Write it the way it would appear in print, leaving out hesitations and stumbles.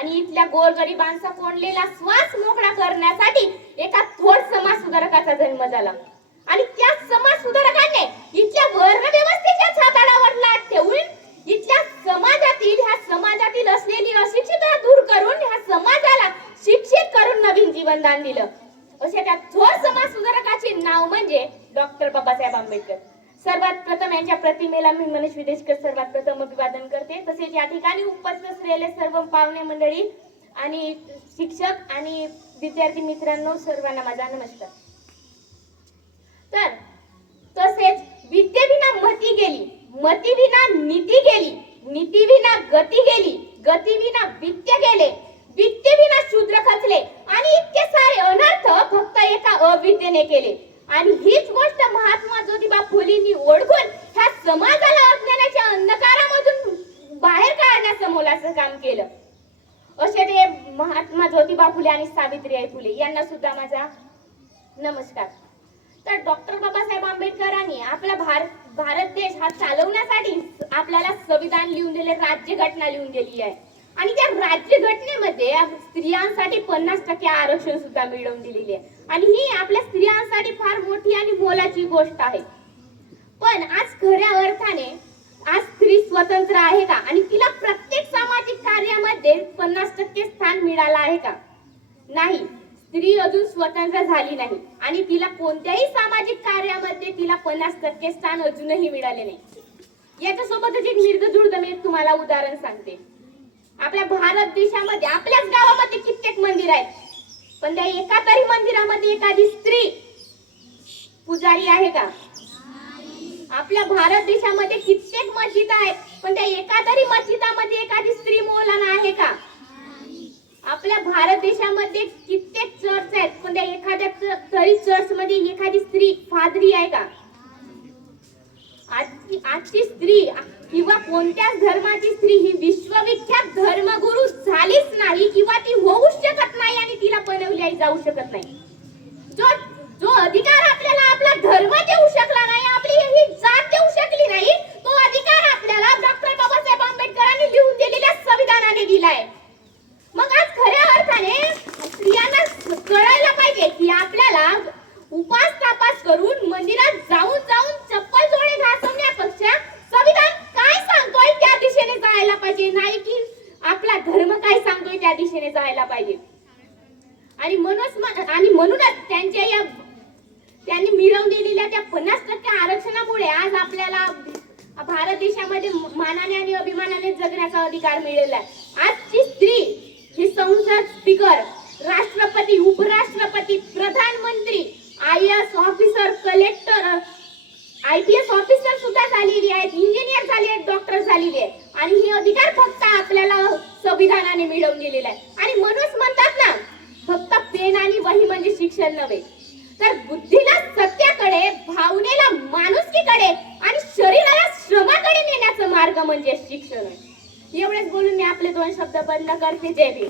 आणि इथल्या गोरगरिबांचा कोंडलेला श्वास मोकळा करण्यासाठी एका थोर समाज सुधारकाचा जन्म झाला आणि त्या समाज सुधारकाने इथल्या वर्ण व्यवस्थेच्या छाताडावर लाट ठेवून इथल्या ह्या समाजातील असलेली अशिक्षितता दूर करून ह्या समाजाला शिक्षित करून नवीन जीवनदान दिलं. अशा त्या थोर समाज सुधारकाचे नाव म्हणजे डॉक्टर बाबासाहेब आंबेडकर. सर्वात प्रथम यांच्या प्रतिमेला मी मनीष विदेशकर सर्वात प्रथम अभिवादन करते. तसेच या ठिकाणी उपस्थित असलेले सर्व पाहुणे मंडळी आणि शिक्षक आणि विद्यार्थी मित्रांनो, सर्वांना माझा नमस्कार. तर तसेच विद्येविना मती गेली, मतीविना नीती गेली, नीतीविना गती गेली, गतीविना विद्या गेले, विद्येविना शूद्र खचले आणि इतके सारे अनर्थ फक्त एका अविद्येने केले. आणि हीच गोष्ट महात्मा ज्योतिबा फुलेंनी ओळखून ह्या समाजाला अज्ञानाच्या अंधकारामधून बाहेर काढण्याचं मोलाचं काम केलं. असे ते महात्मा ज्योतिबा फुले आणि सावित्रीबाई फुले यांना सुद्धा माझा नमस्कार. तर डॉक्टर बाबासाहेब आंबेडकरांनी आपला भारत देश हा चालवण्यासाठी आपल्याला संविधान लिहून दिले, राज्यघटना लिहून दिली आहे आणि त्या राज्यघटनेमध्ये स्त्रियांसाठी 50% आरक्षण सुद्धा मिळवून दिलेले आहे आणि ही आपल्या स्त्रियांसाठी फार मोठी आणि मोलाची गोष्ट आहे. पण आज खऱ्या अर्थाने आज स्त्री स्वतंत्र आहे का आणि तिला प्रत्येक सामाजिक कार्यामध्ये 50% स्थान मिळालं आहे का? नाही, स्त्री अजून स्वतंत्र झाली नाही आणि तिला कोणत्याही सामाजिक कार्यामध्ये तिला 50% स्थान अजूनही मिळाले नाही. याच्यासोबतच एक मिर्गजुळद मी तुम्हाला उदाहरण सांगते. आपल्या भारत देशामध्ये आपल्याच गावामध्ये कित्येक मंदिर आहेत, पण त्या एका तरी मंदिरामध्ये एखादी स्त्री पुजारी आहे का? आपल्या भारत देशामध्ये कित्येक मस्जिद आहेत, पण त्या एका तरी मस्जिदामध्ये एखादी स्त्री मौलाना आहे का? आपल्या भारत देशामध्ये कित्येक चर्च आहेत, पण त्या एखाद्या तरी चर्च मध्ये एखादी स्त्री फादरी आहे का? आजची स्त्री किंवा कोणत्याच धर्माची स्त्री ही विश्वविख्यात धर्मगुरू झालीच नाही किंवा ती होऊ शकत नाही आणि तिला बनवली जाऊ शकत नाही. जो अधिकार आपल्याला आपला धर्म देऊ शकला नाही, आपली ही जात देऊ शकली नाही, तो अधिकार आपल्याला डॉक्टर बाबासाहेब आंबेडकरांनी लिहून दिलेल्या संविधानाने दिलाय. मग आज खऱ्या अर्थाने स्त्रियांना कळायला पाहिजे की आपल्याला उपास तापास करून मंदिरात जाऊन चप्पल जोडे घासवण्यापेक्षा संविधान काय सांगतोय त्या दिशेने जायला पाहिजे, नाही की आपला धर्म काय सांगतोय त्या दिशेने जायला पाहिजे. आणि म्हणूनच त्यांनी मिळवून दिलेल्या त्या 50% आरक्षणामुळे आज आपल्याला भारत देशामध्ये मानाने आणि अभिमानाने जगण्याचा अधिकार मिळाला आहे. आजची स्त्री ही संसद स्पीकर, राष्ट्रपती, उपराष्ट्रपती, प्रधानमंत्री, IAS officer, collector, IPS officer सुद्धा झालेली आहेत, इंजिनियर झाले आहेत, डॉक्टर झालेले आहेत आणि हे अधिकार फक्त आपल्याला संविधानाने मिळवून दिलेला आहे. आणि म्हणूनच म्हणतात ना, फक्त पेन आणि वही म्हणजे शिक्षण नव्हे, तर बुद्धीला सत्याकडे, भावनेला माणुसकीकडे आणि शरीराला श्रमाकडे नेण्याचा मार्ग म्हणजे शिक्षण आहे. एवढेच बोलून मी आपले 2 शब्द बंद करते. जय भीम.